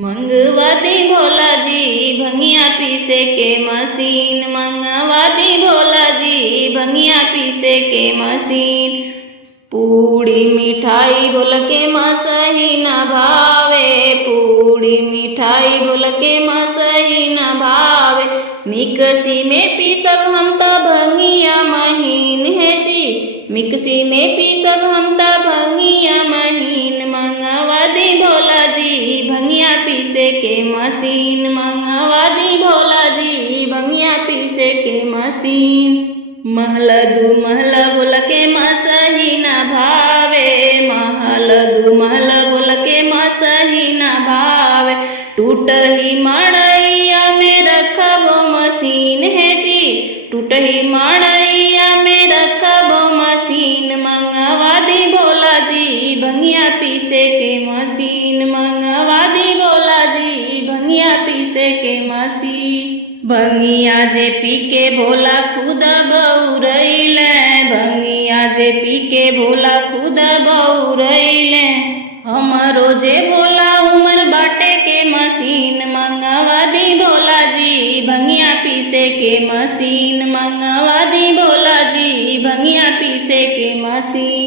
मंगवा दी भोला जी भंगिया पीसे के मशीन। मंगवा दी भोला जी भंगिया पीसे के मशीन। पूड़ी मिठाई बोल के मसही न भावे। पूड़ी मिठाई बोल के मसही न भावे। मिक्सी में पीसब हम त भंगिया महीन है जी। मिक्सी में पीसब हम त भंगिया महीन। मंगवा दी भोला जी भंगिया पीसे के मशीन। मंगवा दी भोला जी भंगिया पीसे के मशीन। महल दू महल बोल के मसही न भावे। महल दू महल बोल के मसही न भावे। टूट ही मड़ैया में रखबो मशीन है जी। टूट ही मड़ैया में रखबो मशीन। मंगवा दी भोला जी भंगिया पीसे के मशीन। मंगवा दी भोला जी भंगिया पीसे के मशीन। भंगिया जे पी के भोला खुद बउरैले। भंगिया जे पी के भोला खुद बउरैले। हमरो जे भोला उमर बाटे के मशीन। मंगवा दी भोला जी भंगिया पीसे के मशीन। मंगवा दी भोला जी भंगिया पीसे के मशीन।